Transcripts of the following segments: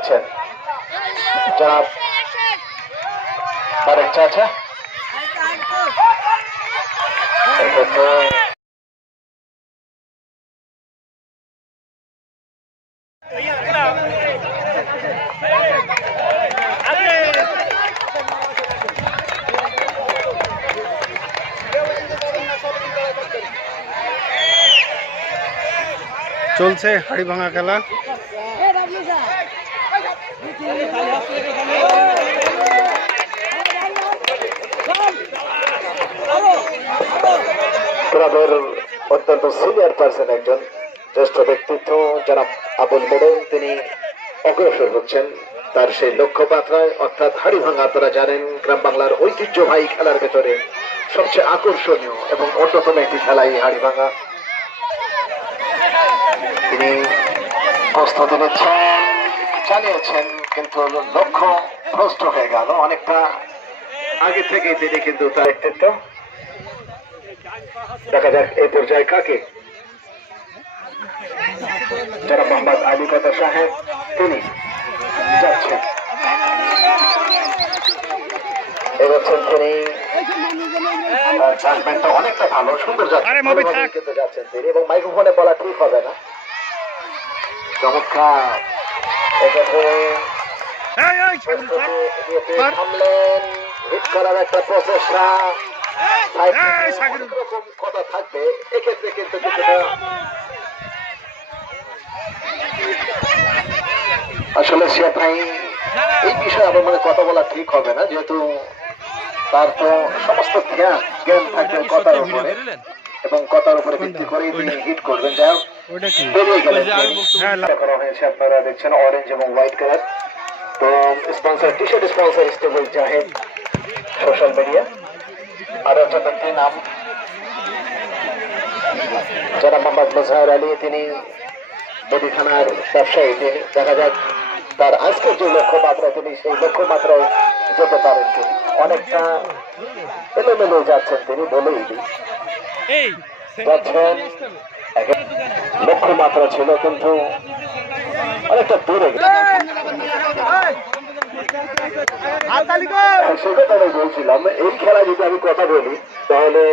যাচ্ছেন। জনাব বারেক চাচা। চলছে হাড়ি ভাঙা খেলা। ক্লাবের অত্যন্ত সিনিয়র পার্সন একজন জ্যেষ্ঠ ব্যক্তিত্ব যারা আবুল মোড়ল। তিনি অগ্রসর হচ্ছেন তার সেই লক্ষ্যমাত্রায় অর্থাৎ হাড়ি ভাঙা আপনারা জানেন, গ্রাম বাংলার ঐতিহ্যবাহী খেলার ভেতরে সবচেয়ে আকর্ষণীয় এবং অন্যতম একটি খেলা এই হাড়ি ভাঙা তিনি প্রস্তুতি নিচ্ছেন চালিয়েছেন। কিন্তু লক্ষ্য ভ্রষ্ট হয়ে গেল। অনেকটা আগে থেকেই তিনি কিন্তু তার ব্যক্তিত্ব দেখা যাক এই পর্যায়ে কাকে। যারা মোহাম্মদ আলী কথা সাহেব তিনি যাচ্ছেন। এগোচ্ছেন তিনি জাজমেন্টটা অনেকটা ভালো সুন্দর থাক। কিন্তু যাচ্ছেন তিনি এবং মাইক্রোফোনে বলা ঠিক হবে না। চমৎকার। এক্ষেত্রে এই, এই, ছাগল, ছাড়। এগিয়ে থামলেন হিট করার একটা প্রচেষ্টা। এই, সাকিব। কথা থাকবে। এক্ষেত্রে কিন্তু কিছুটা আসলে সে ভাই এই বিষয়ে আমার মনে কথা বলা ঠিক হবে না যেহেতু তার তো সমস্ত জ্ঞান জ্ঞান থাকবে কথার উপরে। এবং কথার উপরে ভিত্তি করে তিনি হিট করবেন। যাই হোক বেরিয়ে গেলেন। হ্যাঁ করা হয়েছে আপনারা দেখছেন অরেঞ্জ এবং হোয়াইট কালার তো sponsor T shirt sponsor stable Zahed social media আর একজন ব্যক্তির নাম যারা মোহাম্মদ মজহার আলী তিনি মুদিখানার ব্যবসায়ী তিনি দেখা যাক তার আজকের যে লক্ষ্যমাত্রা তিনি সেই লক্ষ্যমাত্রায় যেতে পারেন তিনি অনেকটা এলোমেলো যাচ্ছেন তিনি বলেই যাচ্ছেন লক্ষ্যমাত্রা ছিল কিন্তু অনেকটা দূরে গেছে। হ্যাঁ, সে কথা আমি বলছিলাম এই খেলা যদি আমি কথা বলি তাহলে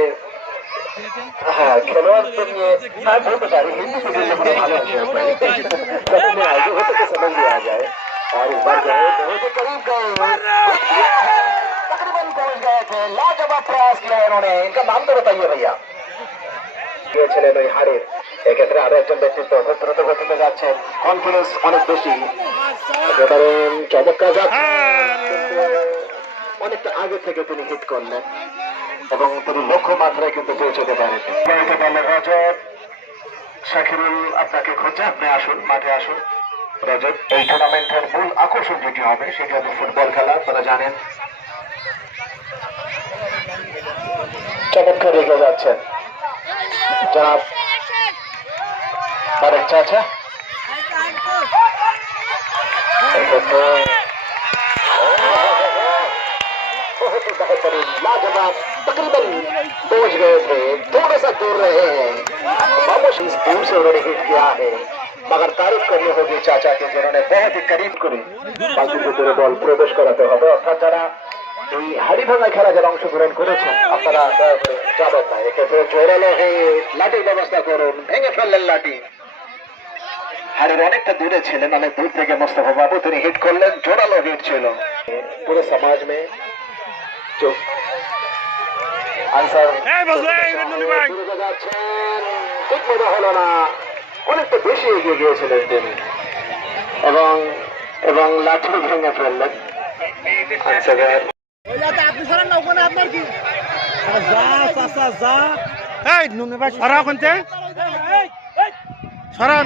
হ্যাঁ খেলোয়াড়দের নিয়ে হ্যাঁ বলতে পারি हिंदी से बोलने में भालो है भाई समझ में आए जो होते तो समझ में आ जाए और इस बार गए बहुत ही करीब गए तकरीबन पहुंच गए थे लाजवाब प्रयास किया इन्होंने इनका नाम तो बताइए भैया গিয়েছিলেন ওই হারের এক্ষেত্রে আরও একজন ব্যক্তিত্ব খুব দ্রুত গতিতে যাচ্ছেন কনফিডেন্স অনেক বেশি। চমৎকার অনেকটা আগে থেকে তিনি হিট করলেন। এবং তিনি লক্ষ্য মাত্রায় কিন্তু পৌঁছতে পারেন। রজত শাকিরুল, আপনাকে খোঁজে আপনি আসুন, মাঠে আসুন। রজত এই টুর্নামেন্টের মূল আকর্ষণ যেটি হবে, সেটি হবে ফুটবল খেলা। আপনারা জানেন। চমৎকার রেখে যাচ্ছেন জনাব বারেক চাচা এক্ষেত্রে बहुत ही बेहतरीन लाजवाब तकरीबन पहुंच गए थे थोड़ा सा दूर रहे हैं खामोश इस दूर से उन्होंने हिट किया है मगर तारीफ करनी होगी चाचा के जिन्होंने बहुत ही करीब করে বাকি ভিতরে বল প্রবেশ করাতে হবে অর্থাৎ যারা এই হাড়ি ভাঙা খেলা যারা অংশগ্রহণ করেছেন আপনারা দয়া করে যাবেন না এক্ষেত্রে জোরালো হয়ে লাঠির ব্যবস্থা করুন ভেঙে ফেললেন লাঠি হারের অনেকটা দূরে ছিলেন অনেক দূর থেকে মোস্তফা বাবু তিনি হিট করলেন জোরালো হিট ছিল। পুরো সমাজ আনসার ঠিক হলো না। অনেকটা বেশি এগিয়ে গিয়েছিলেন তিনি। এবং এবং লাঠি ভেঙে ফেললেন। নুনে ভাই সরা ওখানতে সরান।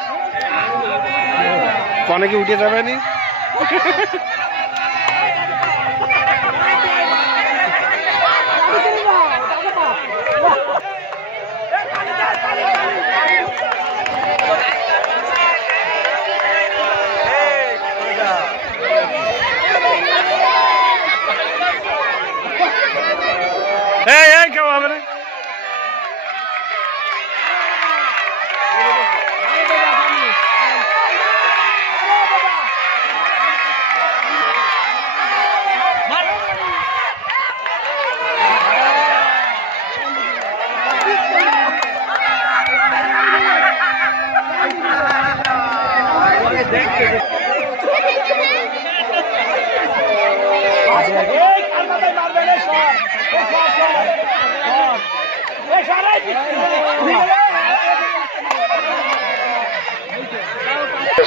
ফোনে কি উঠে যাবে নি?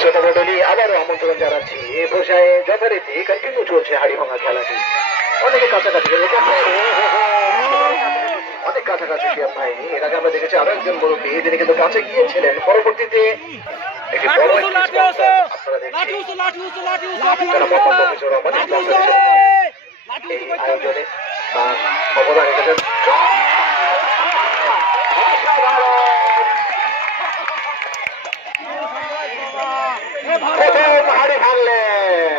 শতমণ্ডলী আবারও আমন্ত্রণ জানাচ্ছি। এই পর্যায়ে যথারীতি কন্টিনিউ চলছে হাড়ি ভাঙা খেলাটি। অনেকে কাছাকাছি অনেক কাছাকাছি শিয়াব ভাই। এর আগে আমরা দেখেছি আরও একজন মুরব্বী তিনি কিন্তু কাছে গিয়েছিলেন। পরবর্তীতে অবদান রেখেছেন প্রথম হাড়ি ভাঙলেন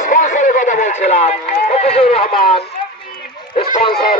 স্পন্সরের কথা বলছিলাম মফিজুর রহমান। স্পন্সর